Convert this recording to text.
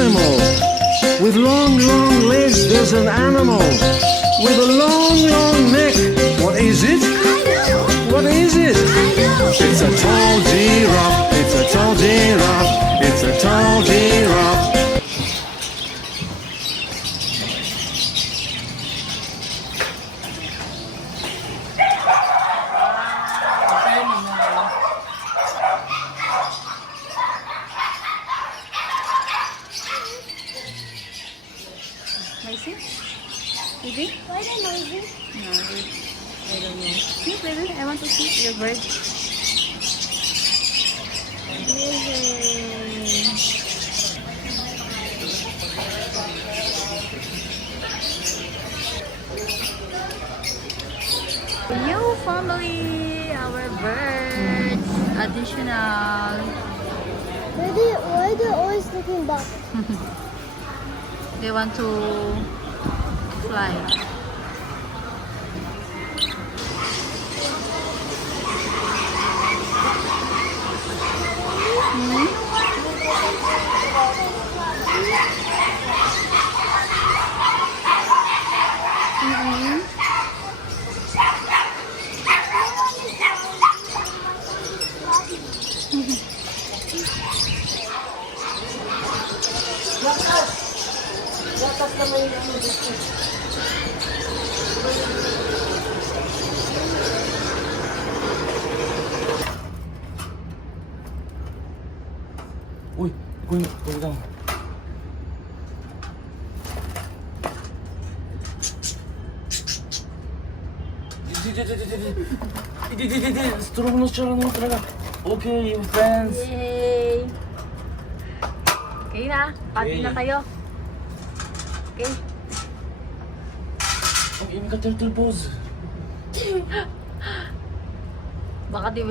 animal. With long, long legs, there's an animal. With a long, long neck. What is it? What is it? It's a tall giraffe. It's a tall giraffe. It's a tall giraffe. Noisy? Maybe? Why the noisy? No, I don't know. See, baby, I want to see your bird. Yay! New family, our birds, additional. Why they always looking back? They want to fly. Uy, go down. Strobo talaga. Okay, friends. Yay! Okay na, party na tayo. Okay. Okay, may ka-turtle pose. Baka di